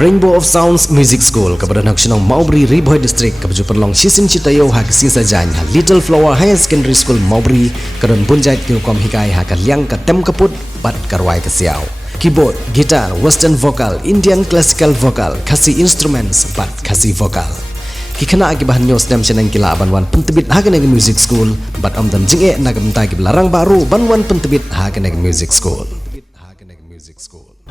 Rainbow of Sounds Music School kepada nak Shillong Mawrie Bhoi District kepada perlong sisim citayo hak sisa janya Little Flower Higher Secondary School Mawrie kedan bunjai kirukom hikai hak liang ke tem keput bat karwai ke siau keyboard, gitar, western vocal, Indian classical vocal, kasih instruments bat kasih vocal. Kikana agi bahan news nem senang kila banwan pentebit hagan agi music school bat amdan jinge nagam tagi larang baru banwan pentebit hagan agi music school.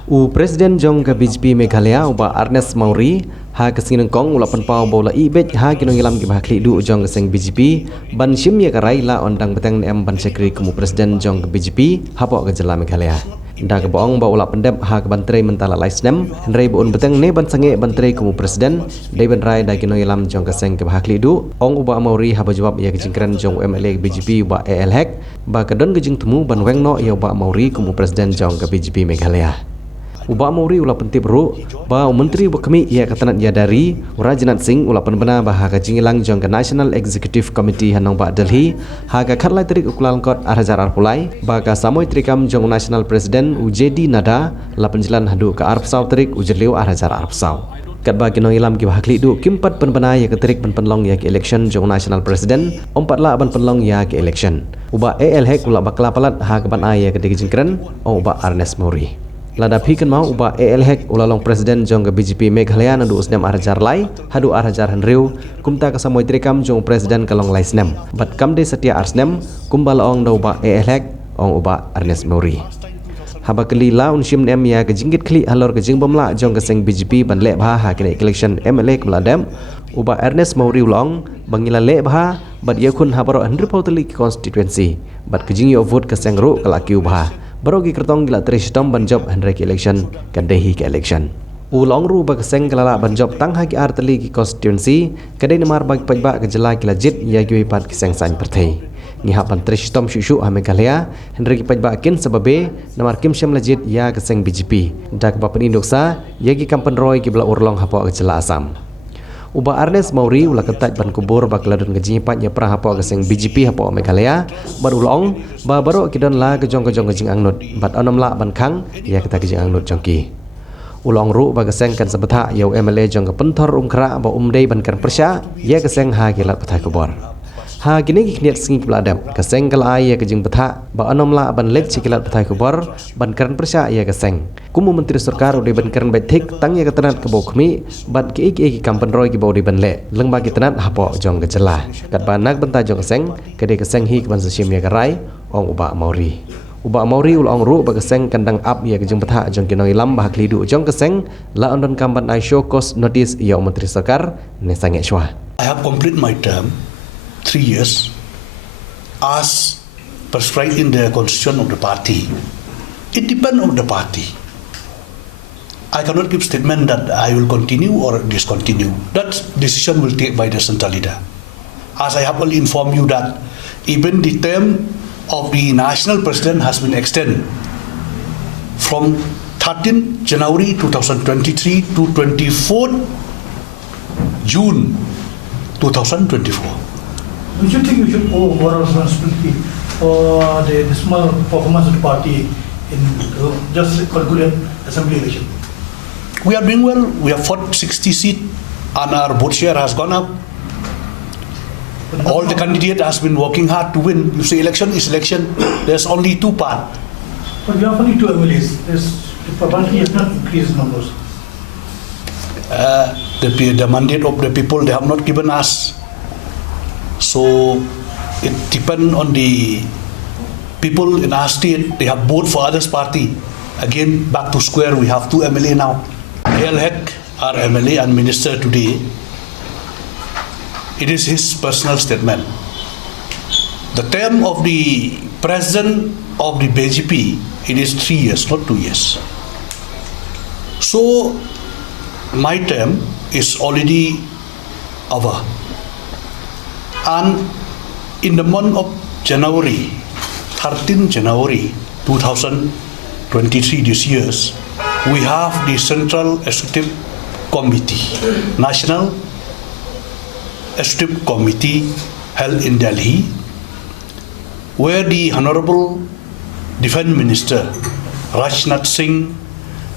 Presiden jong ke BJP Meghalaya uba Ernest Mawrie ha kesinang kong ulapan pau bola ibet ha kinong ilam ki bahkli du jong keseng BJP ban sim ya karai la ondang Bteng em ban sekri kemu presiden jong ke BJP hapok ke jela Meghalaya. Da ke boong ba ula pendep ha ke bantre mentala laisnem henry buun Bteng ne ban sange bantre kemu presiden dai ban rai da kinong ilam jong keseng ke bahkli du ong uba Mawrie ha jawab ya kejingkran jong MLA BJP uba AL hek ba kedon kejing temu ban wengno ya uba Mawrie kemu presiden jong ke BJP Meghalaya. Uba Mawrie ula pentip ru ba menteri bekemi ia katanat ya dari Rajnath Singh ula penbena bah ka Jinglong jong ke National Executive Committee hanong ba Delhi ha ka khatlai trik ukulan kot arhajar arpulai ba ka samoi trikam jong National President UJD Nada la penjelan hadu ke arpsau trik ujerliu arhajar arpsau kat ba kinong ilam ki bahkli du kimpat penbena ya ke trik penlong ya ke election jong National President ompat la ban penlong ya ke election uba AL hek ula bakla palat ha ke ban ya ke digijingkran uba Ernest Mawrie. Lada pikan mau uba AL hek ulalong presiden jong ke BJP Meghalaya nandu usnem arhajar lai hadu arhajar henriu kumta kasamoi trikam jong presiden kalong lai snem bat kamde setia arsnem kumbal ong da uba AL hek ong uba Ernest Mawrie haba keli la unsim nem ya ke jinggit kli halor ke jingbom la jong ke seng BJP ban le bha ha kene election MLA keladem uba Ernest Mawrie ulong bangila le bha bat yakun habaro henri pautali constituency bat ke jingyo vote ke seng ru kalaki ubha barogi kertong gila tristom banjob henrek election kadehi ke election ulong ru ba keseng kelala banjob tang haki arteli ki constituency kadai nemar bag pajba ke jela kila jit ya gi pat keseng san perthei ngihap ban tristom Shuh Meghalaya henrek pajba kin sebabe nemar kim syam lajit ya keseng BJP dak ba penindoksa ya gi kampen roy ki bla urlong hapo ke jela Asam. Uba Ernest Mawrie ula ketat ban khubor ba keladun kejipat ya pra hapo keseng BJP hapo Meghalaya barulong ba baro kidon la kejong kejing angnut bat onom la ban khang ya kita kejing angnut jongki ulong ru ba keseng kan sebetha ya MLA jong ke pentor umkra ba umdei ban kan persya ya keseng ha kilat pathai khubor ha kini ki kniat singi peladam keseng kalai ya kejing betha ba onom la ban lek cikilat pathai khubor ban kan persya ya keseng kumu menteri sarkar udah ban kan baithik tang ya ketanat ke bokmi bat ki iki kampen roy ki bodi ban le leng ba ki tanat hapo jong gejela kat banak benta jong keseng kede keseng hi ban sesim ya karai ong uba Mawrie ulong ru ba keseng kandang up ya kejing betha jong kinoi lam bah klidu jong keseng la ondon kamban I show cause notice ya menteri sarkar ne sange Shuh. I have complete my term 3 years as prescribed in the constitution of the party. It depends on the party. I cannot give statement that I will continue or discontinue. That decision will take by the central leader. As I have already informed you that even the term of the national president has been extended from 13 January 2023 to 24 June 2024. Would you think we should owe moral responsibility for the dismal performance of the party in just concluded assembly election? We are doing well. We have fought 60 seats and our vote share has gone up. All the candidates has been working hard to win. You say election is election. There's only two parts. But we have only 2 MLAs. The party has not increased numbers. The mandate of the people, they have not given us. So it depends on the people in our state. They have voted for others party. Again, back to square. We have 2 MLA now. AL Hek, our MLA and minister today, it is his personal statement. The term of the president of the BJP, it is 3 years, not 2 years. So my term is already over. And in the month of January, 13 January 2023 this year, we have the Central Executive Committee, National Executive Committee held in Delhi, where the Honorable Defence Minister Rajnath Singh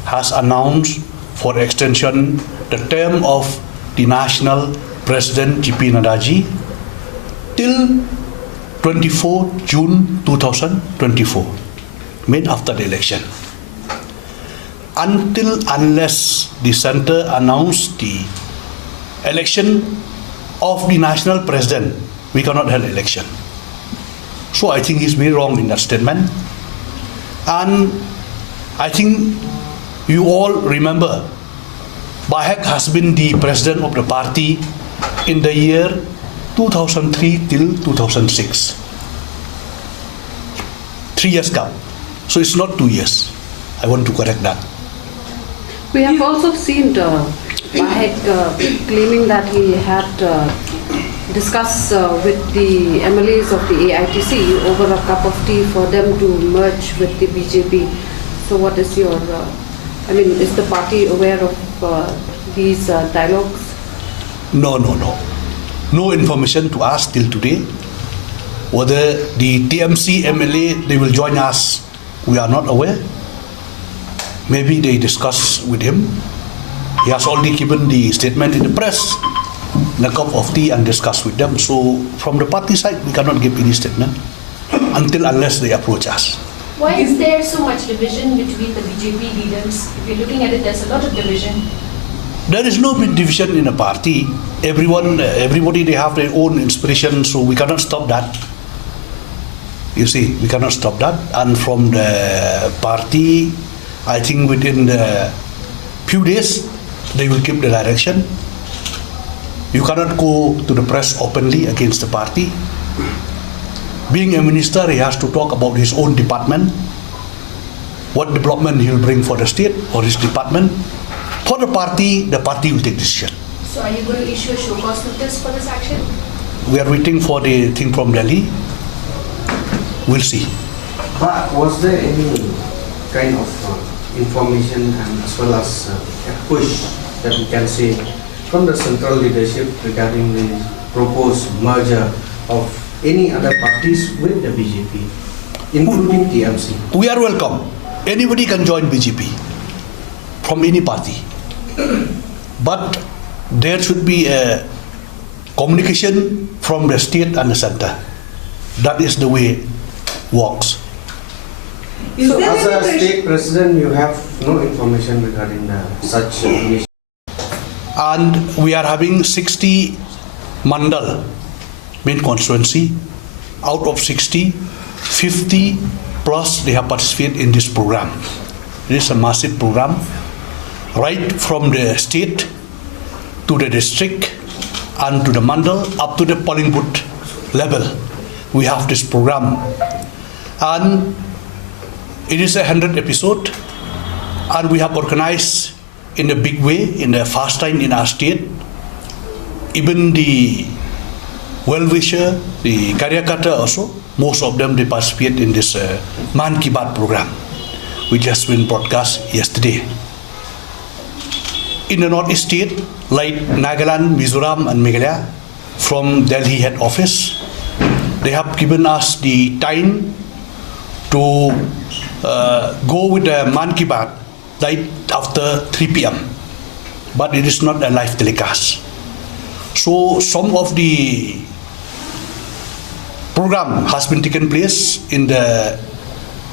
has announced for extension the term of the national president GP Nadaji till 24 June 2024, made after the election. Unless the center announced the election of the national president, we cannot hold election. So I think he's very wrong in that statement. And I think you all remember Bhoi has been the president of the party in the year 2003 till 2006. 3 years gap. So it's not 2 years. I want to correct that. We have also seen Bhoi claiming that he had discussed with the MLAs of the AITC over a cup of tea for them to merge with the BJP. So what is your, is the party aware of these dialogues? No. No information to us till today. Whether the TMC MLA, they will join us, we are not aware. Maybe they discuss with him. He has already given the statement in the press, in a cup of tea, and discuss with them. So from the party side, we cannot give any statement unless they approach us. Why is there so much division between the BJP leaders? If you're looking at it, there's a lot of division. There is no big division in a party. Everybody, they have their own inspiration, so we cannot stop that. You see, we cannot stop that. And from the party, I think within the few days, they will give the direction. You cannot go to the press openly against the party. Being a minister, he has to talk about his own department, what development he will bring for the state or his department. For the party will take decision. So are you going to issue a show cause notice for this action? We are waiting for the thing from Delhi. We'll see. But was there any kind of information and as well as a push that we can say from the central leadership regarding the proposed merger of any other parties with the BJP, including TMC? We are welcome. Anybody can join BJP from any party. But there should be a communication from the state and the center. That is the way it works. So as a state president, you have no information regarding such initiative? And we are having 60 mandal main constituency. Out of 60, 50 plus they have participated in this program. It is a massive program, right from the state to the district and to the mandal up to the polling booth level. We have this program, and it is 100 episode, and we have organized in a big way, in a fast time in our state. Even the well-wisher, the Karyakata also, most of them they participate in this Man Ki Baat program, which has been broadcast yesterday. In the northeast state, like Nagaland, Mizoram and Meghalaya, from Delhi head office, they have given us the time to go with the Man Ki Baat right after 3 p.m. But it is not a live telecast. So some of the program has been taken place in the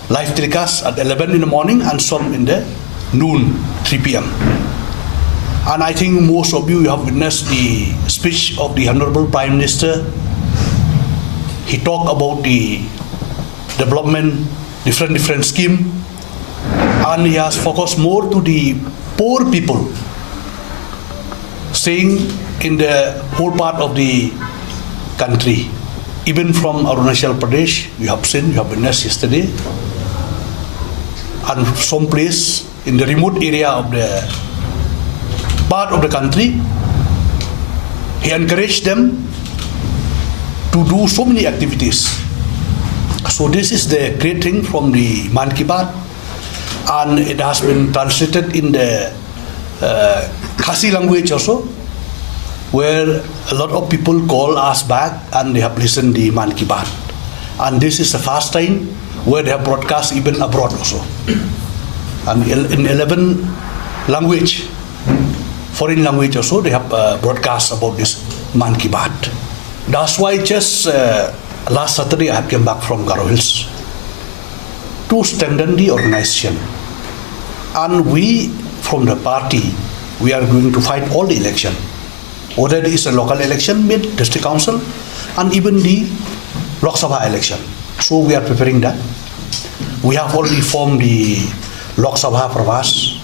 live telecast at 11 in the morning and some in the noon, 3 p.m. And I think most of you have witnessed the speech of the Honorable Prime Minister. He talked about the development, different scheme, and he has focused more to the poor people, saying in the whole part of the country, even from Arunachal Pradesh, you have seen, you have witnessed yesterday, and some place in the remote area of the part of the country, he encouraged them to do so many activities. So this is the great thing from the Man Ki Baat, and it has been translated in the Khasi language also, where a lot of people call us back and they have listened the Man Ki Baat. And this is the first time where they have broadcast even abroad also. And in 11 language foreign language also, they have broadcast about this Man Ki Baat. That's why just last Saturday I came back from Garo Hills to strengthen the organization. And we, from the party, we are going to fight all the election. Whether it is a local election, mid district council, and even the Lok Sabha election. So we are preparing that. We have already formed the Lok Sabha Pravas,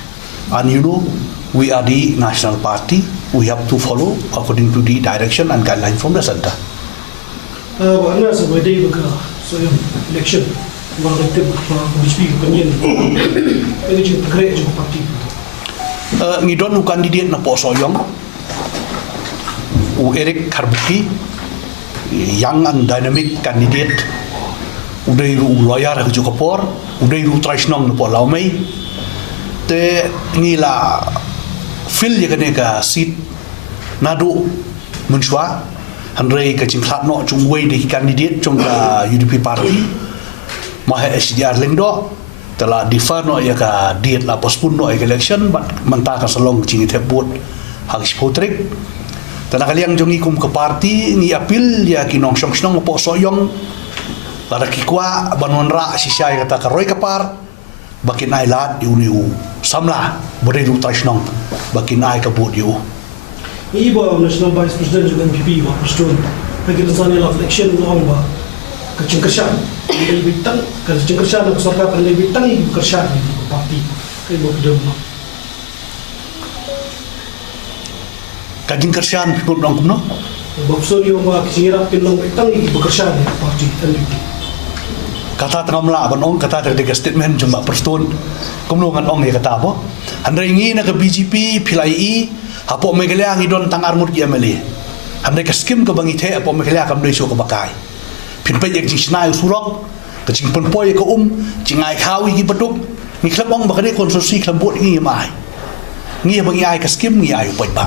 and you know, we are the national party. We have to follow according to the direction and guideline from the center. Ana sebagai so election baru kita BJP penyen ini juga great juga parti. Ngidon kandidat na po soyong u Eric Karbuki young and dynamic candidate uday ru lawyer ha juga por uday ru traisnong na po laumay te ngila fil ya ka seat nadu munshwa handrei ka chingkhat no chungwei de candidate chung ka UDP party maha SDR lengdo telah defer no ya ka date la postpone no election but manta ka salong chingi thebut hang spotrik tanah kaliang jongi kum ke parti ni apil ya ki nong song snong po soyong lara ki kwa banon ra sisay kata ka roy kapar bakin ai lat uniu samla bodai ru tashnong bakin ai ka bud yu Iba national vice president juga MPP wa Preston bagi rezani election long ba kecengkersan dari Bteng kecengkersan ke sorga dari Bteng ibu kersan di parti kai bo pedem kajing kersian pun nong kumno Bokso dia ba kisira pinong Bteng ibu kersan di parti NDP kata tengah mela ban ong kata dari statement jumpa Preston kumno ngan ong ya kata apa handai ngi na ke BJP pilai hapo megelea ngidon tang armur ki MLA handai ke skim ke bangite hapo megelea kam dei so ke bakai pin pe jing snai surok ke jing pon poi ke jingai khawi ki beduk ni klab ong bakade konsorsi klab bot ngi mai ngi bangi ai ke skim ngi ai pai ba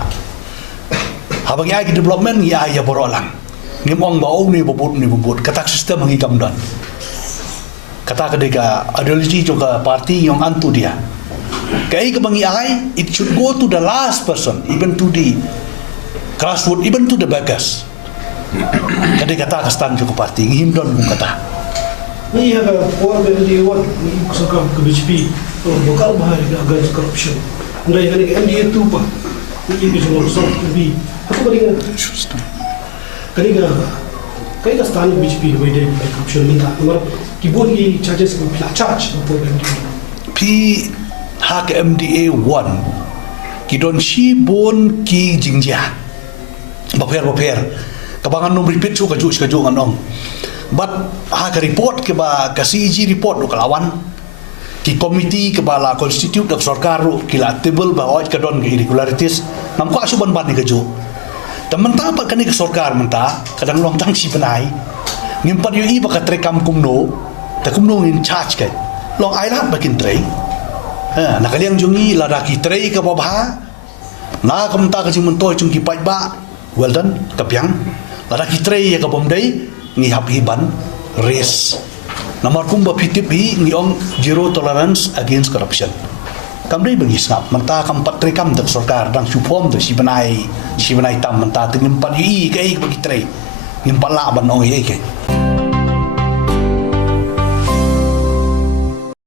ha bangi ai ki development ngi ai ya borolang ngi ong ba ong ni bobot kata sistem ngi kam don kata kedeka ideologi juga parti yang antu dia kai ke bangi ai it should go to the last person even to the grassroots even to the beggars kada kata kastan juga parti ngim don kung kata ni ada orang di luar ni suka ke BJP lokal bahaya against corruption ndai kali MDA tu pa ni bisa nguruskan lebih apa kali ka stan BJP lebih dari corruption minta nomor kibun ki charges ko pla charge program pi hak MDA 1 kidon si bon ki jingjia baper kabangan nom repeat su kaju ngan ong but hak report ke ba ka CG report do kalawan ki komiti ke bala constitute dak sarkar ru kila table ba oj kadon ke irregularities nam ko asuban ban ni kaju temen ta apa kani ke sarkar menta kadang long tang si penai ngimpat yu i ba ka trekam kumno ta kumno in charge ke long airat bakin trei nak kalian jungi ladaki trei ke babha na kamta ka jimun toy chung ki pai ba well done kapyang ladaki trei ya ka bomdai ngi hap hiban race nomor kumba pitip hi ngi ong zero tolerance against corruption kamdai bagi sap manta kam patre kam dak sarkar dang supom de si banai tam manta tengim pat yi ke bagi trei ngim pala ban ong ye ke